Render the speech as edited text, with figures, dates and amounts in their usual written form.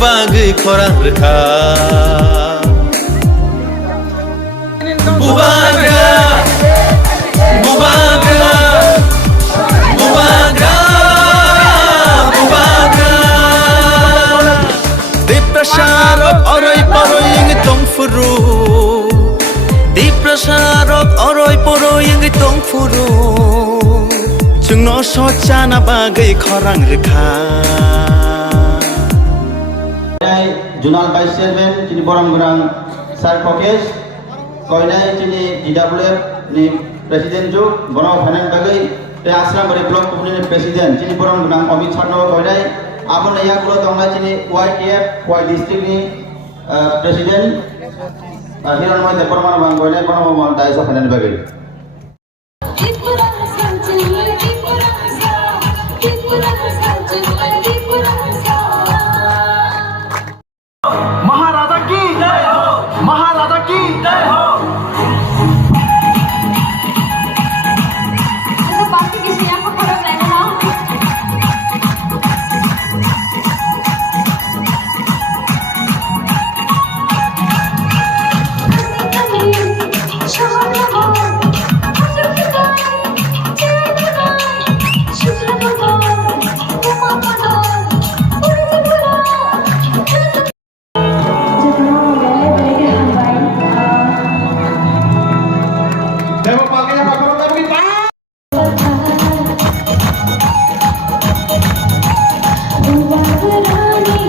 bagai korang reka Bubagra Bubagra Bubagra Bubagra Diprasarok orai poroi yang tong furu Diprasarok orai poroi yang tong furu Jungno sojana bagai korang reka Junal Vice Chairman Cini Borang-Borang Sar Kokes Koinai Cini DWF ni Presiden Juk Bono Fanan Bagai Te Asram Bari Blok Kemudian Presiden Cini Borang-Borang Omit Charno Koinai Abon Naya Kulo Tongla Cini YTF Y District ni Presiden Hiran Moy Department Bang Koinai Bono Mon Daisa Fanan Bagai महाराजा की जय हो महाराजा की जय हो Ito pasti gusto niya ako parang na ha. Bubagrani,